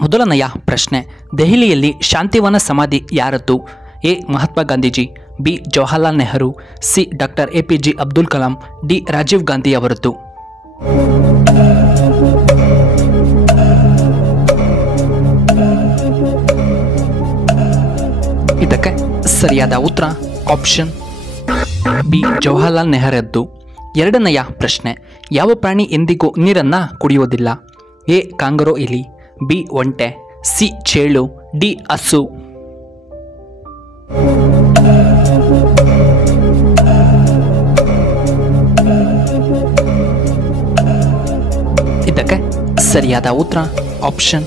ಮೊದಲನೆಯ ಪ್ರಶ್ನೆ, ದೆಹಲಿಯಲ್ಲಿ ಶಾಂತಿವನ ಸಮಾಧಿ ಯಾರದ್ದು? A. Mahatma Gandhiji, B. Jawaharlal Nehru, C. Doctor APJ Abdul Kalam, D. Rajiv Gandhi ಅವರದ್ದು. ಇದಕ್ಕೆ ಸರಿಯಾದ ಉತ್ತರ ಆಪ್ಷನ್ ಬಿ. ಜವಾಹರ್ಲಾಲ್ ನೆಹರದ್ದು. ಎರಡನೆಯ ಪ್ರಶ್ನೆ, ಯಾವ ಪ್ರಾಣಿ ಎಂದಿಗೂ ನೀರನ್ನು ಕುಡಿಯುವುದಿಲ್ಲ? ಎ. ಕಾಂಗರೋ ಇಲಿ, ಬಿ. ಒಂಟೆ, ಸಿ. ಚೇಳು, ಡಿ. ಹಸು. ಇದಕ್ಕೆ ಸರಿಯಾದ ಉತ್ತರ ಆಪ್ಷನ್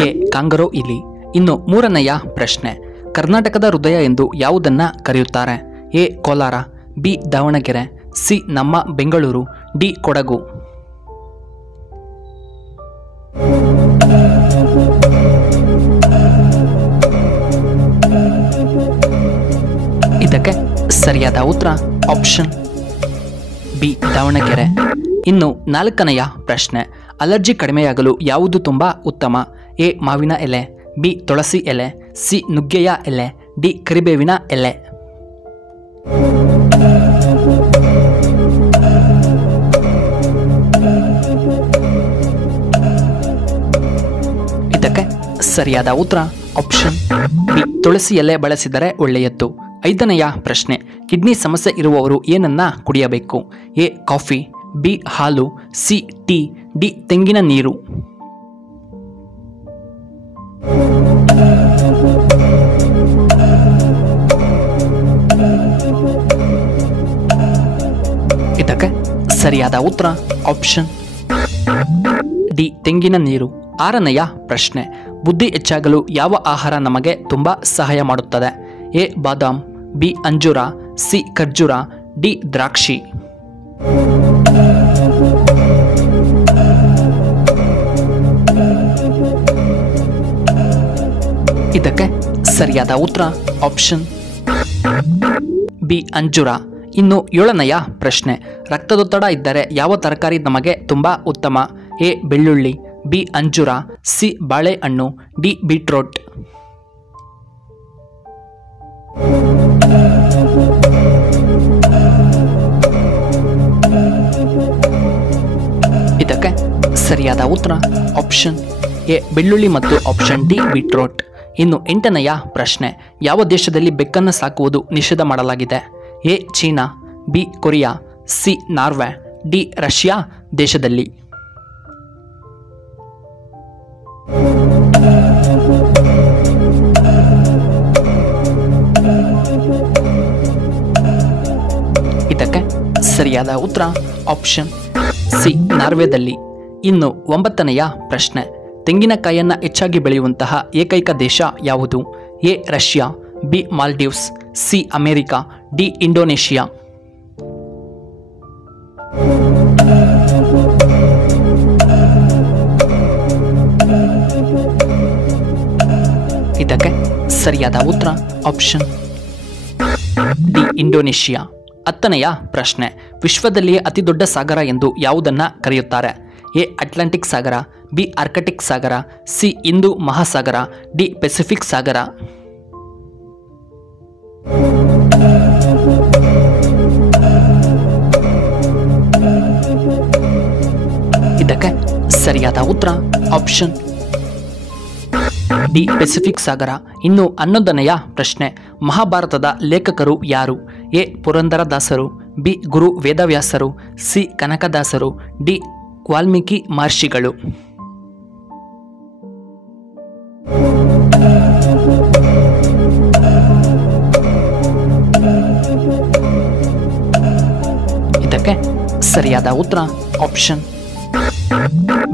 ಎ. ಕಾಂಗರೋ ಇಲಿ. ಇನ್ನು ಮೂರನೆಯ ಪ್ರಶ್ನೆ, ಕರ್ನಾಟಕದ ಹೃದಯ ಎಂದು ಯಾವುದನ್ನ ಕರೆಯುತ್ತಾರೆ? A. Kolar, B. Davanagere, C. ನಮ್ಮ ಬೆಂಗಳೂರು, ಡಿ. ಕೊಡಗು. ಇದಕ್ಕೆ ಸರಿಯಾದ ಉತ್ತರ ಆಪ್ಷನ್ ಬಿ. ದಾವಣಗೆರೆ. ಇನ್ನು ನಾಲ್ಕನೆಯ ಪ್ರಶ್ನೆ, ಅಲರ್ಜಿ ಕಡಿಮೆಯಾಗಲು ಯಾವುದು ತುಂಬ ಉತ್ತಮ? ಎ. ಮಾವಿನ ಎಲೆ, ಬಿ. ತುಳಸಿ ಎಲೆ, ಸಿ. ನುಗ್ಗೆಯ ಎಲೆ, ಡಿ. ಕರಿಬೇವಿನ ಎಲೆ. ಇದಕ್ಕೆ ಸರಿಯಾದ ಉತ್ತರ ಆಪ್ಷನ್ ಬಿ. ತುಳಸಿ ಎಲೆ ಬಳಸಿದರೆ ಒಳ್ಳೆಯದ್ದು. ಐದನೆಯ ಪ್ರಶ್ನೆ, ಕಿಡ್ನಿ ಸಮಸ್ಯೆ ಇರುವವರು ಏನನ್ನ ಕುಡಿಯಬೇಕು? ಎ. Coffee, B. ಹಾಲು, ಸಿ. Tea, D. ತೆಂಗಿನ ನೀರು. ಇದಕ್ಕೆ ಸರಿಯಾದ ಉತ್ತರ ಆಪ್ಷನ್ ಡಿ. ತೆಂಗಿನ ನೀರು. ಆರನೆಯ ಪ್ರಶ್ನೆ, ಬುದ್ಧಿ ಹೆಚ್ಚಾಗಲು ಯಾವ ಆಹಾರ ನಮಗೆ ತುಂಬ ಸಹಾಯ ಮಾಡುತ್ತದೆ? ಎ. Badam, B. ಅಂಜೂರ, ಸಿ. ಖರ್ಜೂರ, ಡಿ. ದ್ರಾಕ್ಷಿ. ಇದಕ್ಕೆ ಸರಿಯಾದ ಉತ್ತರ ಆಪ್ಷನ್ ಬಿ. ಅಂಜೂರ. ಇನ್ನು ಏಳನೆಯ ಪ್ರಶ್ನೆ, ರಕ್ತದೊತ್ತಡ ಇದ್ದರೆ ಯಾವ ತರಕಾರಿ ನಮಗೆ ತುಂಬ ಉತ್ತಮ? ಎ. ಬೆಳ್ಳುಳ್ಳಿ, ಬಿ. ಅಂಜೂರ, ಸಿ. ಬಾಳೆಹಣ್ಣು, ಡಿ. ಬೀಟ್ರೋಟ್. ಇದಕ್ಕೆ ಸರಿಯಾದ ಉತ್ತರ ಆಪ್ಷನ್ ಎ. ಬೆಳ್ಳುಳ್ಳಿ ಮತ್ತು ಆಪ್ಷನ್ ಡಿ. ಬೀಟ್ರೋಟ್. ಇನ್ನು ಎಂಟನೆಯ ಪ್ರಶ್ನೆ, ಯಾವ ದೇಶದಲ್ಲಿ ಬೆಕ್ಕನ್ನು ಸಾಕುವುದು ನಿಷೇಧ ಮಾಡಲಾಗಿದೆ? A. China, B. Korea, C. Norway, D. Russia ದೇಶದಲ್ಲಿ. ಇದಕ್ಕೆ ಸರಿಯಾದ ಉತ್ತರ ಆಪ್ಷನ್ ಸಿ. ನಾರ್ವೆದಲ್ಲಿ. ಇನ್ನು ಒಂಬತ್ತನೆಯ ಪ್ರಶ್ನೆ, ತೆಂಗಿನಕಾಯಿಯನ್ನು ಹೆಚ್ಚಾಗಿ ಬೆಳೆಯುವಂತಹ ಏಕೈಕ ದೇಶ ಯಾವುದು? A. Russia, B. Maldives, C. America, D. Indonesia. ಇದಕ್ಕೆ ಸರಿಯಾದ ಉತ್ತರ ಆಪ್ಷನ್ ಡಿ. ಇಂಡೋನೇಷಿಯಾ. ಹತ್ತನೆಯ ಪ್ರಶ್ನೆ, ವಿಶ್ವದಲ್ಲಿಯೇ ಅತಿ ದೊಡ್ಡ ಸಾಗರ ಎಂದು ಯಾವುದನ್ನ ಕರೆಯುತ್ತಾರೆ? ಎ. ಅಟ್ಲಾಂಟಿಕ್ ಸಾಗರ, ಬಿ. ಆರ್ಕಟಿಕ್ ಸಾಗರ, ಸಿ. ಹಿಂದೂ ಮಹಾಸಾಗರ, ಡಿ. ಪೆಸಿಫಿಕ್ ಸಾಗರ. ಇದಕ್ಕೆ ಸರಿಯಾದ ಉತ್ತರ ಆಪ್ಷನ್ ಡಿ. ಪೆಸಿಫಿಕ್ ಸಾಗರ. ಇನ್ನು 11ನೆಯ ಪ್ರಶ್ನೆ, ಮಹಾಭಾರತದ ಲೇಖಕರು ಯಾರು? ಎ. ಪುರಂದರದಾಸರು, ಬಿ. ಗುರು ವೇದವ್ಯಾಸರು, ಸಿ. ಕನಕದಾಸರು, ಡಿ. ವಾಲ್ಮೀಕಿ ಮಹರ್ಷಿಗಳು. ಇದಕ್ಕೆ ಸರಿಯಾದ ಉತ್ತರ ಆಪ್ಷನ್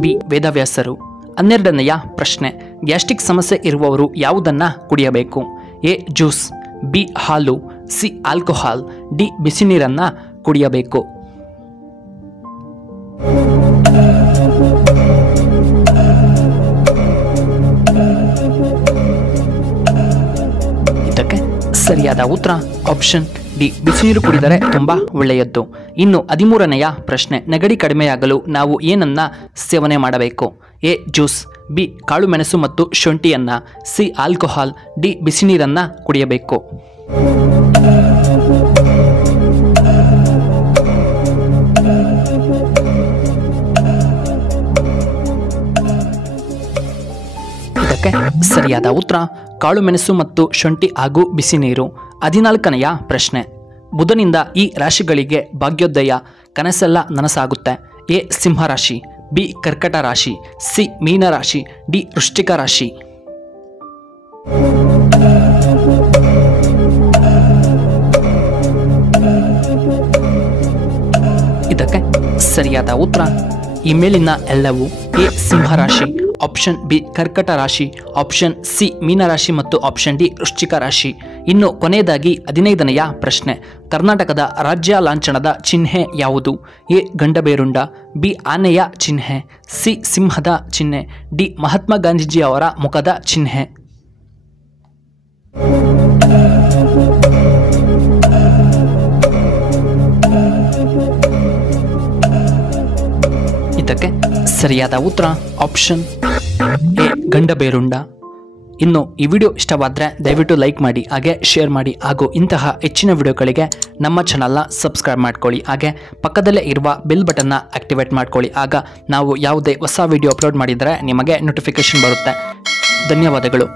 ಬಿ. ವೇದವ್ಯಾಸರು. 12ನೆಯ ಪ್ರಶ್ನೆ, ಗ್ಯಾಸ್ಟ್ರಿಕ್ ಸಮಸ್ಯೆ ಇರುವವರು ಯಾವುದನ್ನ ಕುಡಿಯಬೇಕು? ಎ. Juice, B. ಹಾಲು, ಸಿ. Alcohol, D. ಬಿಸಿ ನೀರನ್ನ ಕುಡಿಯಬೇಕು. ಇದಕ್ಕೆ ಸರಿಯಾದ ಉತ್ತರ ಆಪ್ಷನ್ ಡಿ ಬಿಸಿನೀರು ಕುಡಿದರೆ ತುಂಬ ಒಳ್ಳೆಯದ್ದು. ಇನ್ನು 13ನೆಯ ಪ್ರಶ್ನೆ, ನೆಗಡಿ ಕಡಿಮೆಯಾಗಲು ನಾವು ಏನನ್ನ ಸೇವನೆ ಮಾಡಬೇಕು? ಎ ಜ್ಯೂಸ್, ಬಿ ಕಾಳುಮೆಣಸು ಮತ್ತು ಶುಂಠಿಯನ್ನು, ಸಿ ಆಲ್ಕೋಹಾಲ್, ಡಿ ಬಿಸಿನೀರನ್ನು ಕುಡಿಯಬೇಕು. ಇದಕ್ಕೆ ಸರಿಯಾದ ಉತ್ತರ ಕಾಳುಮೆಣಸು ಮತ್ತು ಶುಂಠಿ ಹಾಗೂ ಬಿಸಿನೀರು. 14ನೆಯ ಪ್ರಶ್ನೆ, ಬುಧನಿಂದ ಈ ರಾಶಿಗಳಿಗೆ ಭಾಗ್ಯೋದಯ, ಕನಸೆಲ್ಲ ನನಸಾಗುತ್ತೆ. ಎ ಸಿಂಹರಾಶಿ, ಬಿ ಕರ್ಕಟ ರಾಶಿ, ಸಿ ಮೀನರಾಶಿ, ಡಿ ವೃಶ್ಚಿಕ ರಾಶಿ. ಇದಕ್ಕೆ ಸರಿಯಾದ ಉತ್ತರ ಈ ಮೇಲಿನ ಎಲ್ಲವೂ. ಎ ಸಿಂಹರಾಶಿ, ಆಪ್ಷನ್ ಬಿ ಕರ್ಕಟ ರಾಶಿ, ಆಪ್ಷನ್ ಸಿ ಮೀನರಾಶಿ ಮತ್ತು ಆಪ್ಷನ್ ಡಿ ವೃಶ್ಚಿಕ ರಾಶಿ. ಇನ್ನು ಕೊನೆಯದಾಗಿ 15ನೆಯ ಪ್ರಶ್ನೆ, ಕರ್ನಾಟಕದ ರಾಜ್ಯ ಲಾಂಛನದ ಚಿಹ್ನೆ ಯಾವುದು? ಎ ಗಂಡಬೇರುಂಡ, ಬಿ ಆನೆಯ ಚಿಹ್ನೆ, ಸಿ ಸಿಂಹದ ಚಿಹ್ನೆ, ಡಿ ಮಹಾತ್ಮ ಗಾಂಧೀಜಿ ಅವರ ಮುಖದ ಚಿಹ್ನೆ. ಇದಕ್ಕೆ ಸರಿಯಾದ ಉತ್ತರ ಆಪ್ಷನ್ ಎ ಗಂಡಬೇರುಂಡ. ಇನ್ನು ಈ ವಿಡಿಯೋ ಇಷ್ಟವಾದರೆ ದಯವಿಟ್ಟು ಲೈಕ್ ಮಾಡಿ, ಹಾಗೆ ಶೇರ್ ಮಾಡಿ, ಹಾಗೂ ಇಂತಹ ಹೆಚ್ಚಿನ ವಿಡಿಯೋಗಳಿಗೆ ನಮ್ಮ ಚಾನಲ್ನ ಸಬ್ಸ್ಕ್ರೈಬ್ ಮಾಡ್ಕೊಳ್ಳಿ. ಹಾಗೆ ಪಕ್ಕದಲ್ಲೇ ಇರುವ ಬೆಲ್ ಬಟನ್ನ ಆಕ್ಟಿವೇಟ್ ಮಾಡ್ಕೊಳ್ಳಿ. ಆಗ ನಾವು ಯಾವುದೇ ಹೊಸ ವಿಡಿಯೋ ಅಪ್ಲೋಡ್ ಮಾಡಿದರೆ ನಿಮಗೆ ನೋಟಿಫಿಕೇಶನ್ ಬರುತ್ತೆ. ಧನ್ಯವಾದಗಳು.